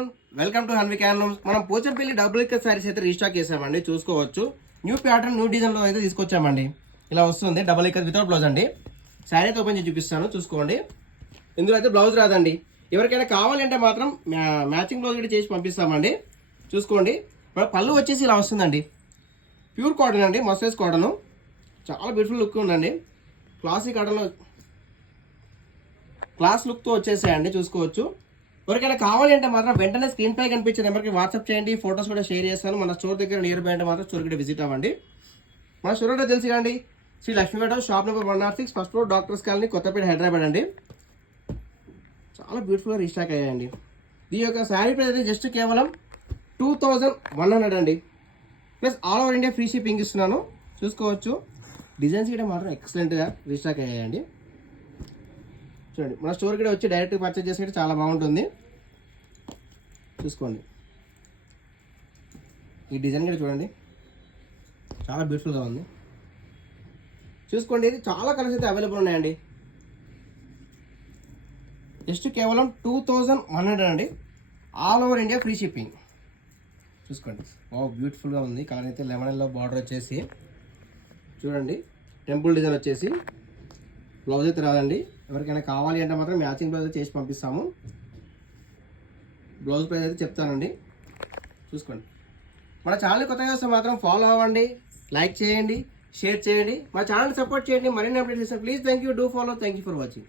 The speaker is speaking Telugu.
Afternoon, welcome to హన్విక్ handlooms. మనం పోచంపల్లి డబుల్ ఇక్కత్ సారీస్ అయితే రీస్టాక్ చేసామండి. చూసుకోవచ్చు, న్యూ ప్యాటర్న్ న్యూ డిజైన్లో అయితే తీసుకొచ్చామండి. ఇలా వస్తుంది డబుల్ ఇక్కత్ వితౌట్ బ్లౌజ్ అండి. శారీ అయితే ఓపెన్ చేసి చూపిస్తాను, చూసుకోండి. ఇందులో అయితే బ్లౌజ్ రాదండి. ఎవరికైనా కావాలంటే మాత్రం మ్యాచింగ్ బ్లౌజ్ కూడా చేసి పంపిస్తామండి. చూసుకోండి, మన పళ్ళు వచ్చేసి ఇలా వస్తుందండి. ప్యూర్ కాటన్ అండి, మస్టర్స్ కాటన్. చాలా బ్యూటిఫుల్ లుక్ ఉందండి. క్లాసీ కాటన్లో క్లాస్ లుక్తో వచ్చేసాయండి. చూసుకోవచ్చు, ఎవరికైనా కావాలి అంటే మాత్రం వెంటనే స్క్రీన్ పై కనిపించే నెంబర్కి వాట్సాప్ చేయండి. ఫొటోస్ కూడా షేర్ చేస్తాను. మన స్టోర్ దగ్గర నియర్ బై అంటే మాత్రం స్టోర్ కూడా విజిట్ అవ్వండి. మన స్టోర్ అంటే తెలిసి కండి, Sri Lakshmipeta, shop number 106, first floor, doctors colony, Kothapeta, Hyderabad అండి. చాలా బ్యూటిఫుల్గా రీస్టాక్ అయ్యాయండి. దీని యొక్క శారీ ప్రైస్ అయితే జస్ట్ కేవలం 2100 అండి. Plus all over India free shipping ఇస్తున్నాను. చూసుకోవచ్చు, డిజైన్స్ కూడా మాత్రం ఎక్సలెంట్గా రీస్టాక్ అయ్యాయండి. చూడండి, మన స్టోర్ కూడా వచ్చి డైరెక్ట్ పర్చేజ్ చేసేది చాలా బాగుంటుంది. చూసుకోండి, ఈ డిజైన్ కూడా చూడండి, చాలా బ్యూటిఫుల్గా ఉంది. చూసుకోండి, ఇది చాలా కలర్స్ అయితే అవైలబుల్ ఉన్నాయండి. జస్ట్ కేవలం 2100 అండి. All over India free shipping. చూసుకోండి, బ్యూటిఫుల్గా ఉంది. కలర్ అయితే లెమన్ ఎల్లో బార్డర్ వచ్చేసి చూడండి, టెంపుల్ డిజైన్ వచ్చేసి. బ్లౌజ్ అయితే రాదండి. ఎవరికైనా కావాలి అంటే మాత్రం మ్యాచింగ్ బ్లౌజ్ చేసి పంపిస్తాము. బ్లౌజ్ ప్రైస్ అయితే చెప్తానండి. చూసుకోండి, మన ఛానల్ కొత్తగా వస్తే మాత్రం ఫాలో అవ్వండి, లైక్ చేయండి, షేర్ చేయండి, మా ఛానల్ సపోర్ట్ చేయండి. మరిన్ని అప్డేట్స్ ఇస్తాను. Please, thank you, do follow. Thank you for watching.